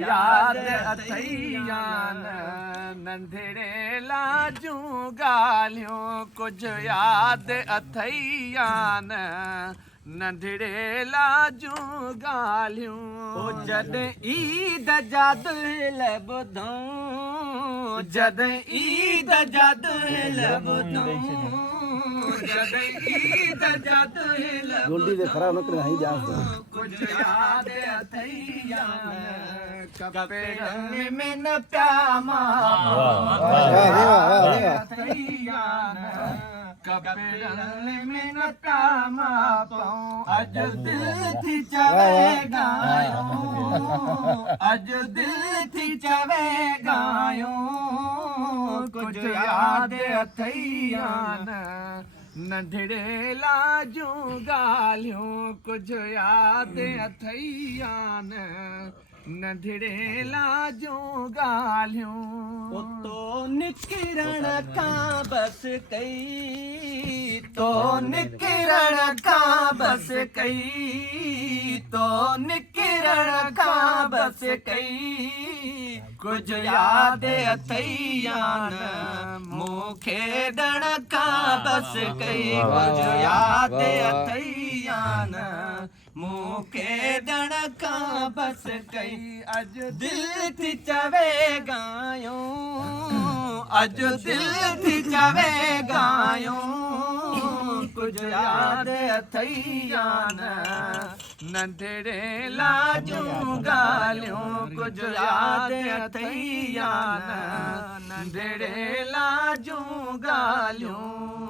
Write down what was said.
याद अथईयान नंढड़े लाजूं ॻाल्हियूं कुझु याद अथईयान नंढड़े लाजूं ॻाल्हियूं जॾहिं ईद जा दिल ॿुधूं जॾहिं ईद जा दिल ॿुधूं जॾहिं ईद जा दिल गोल्डी दे खराब न करे हाई जा कुझु याद अथईयान कपेड़नि में न पिया अथईयान कपेड़नि में न पिया मां अॼु दिल थी चवे ॻायूं अॼु दिल थी चवे ॻायूं कुझु याद अथईयान नंढड़े लाजूं ॻाल्हियूं कुझु याद अथईयान नंढड़े लाजूं ॻाल्हियूं तो निकिरण खां बस कई तो निकिरण खां बस कई तो निकिरण खां बस कई कुझु याद अथईयान मूंखे ॾण खां बस कई कुझु याद अथईयान मूंखे ॾण खां बस कई अॼु दिल थी चवे ॻायूं अॼु दिल थी चवे ॻायूं कुझु याद अथईयान नंढड़े लाजूं ॻाल्हियूं कुझु याद अथईयान नंढड़े लाजूं ॻाल्हियूं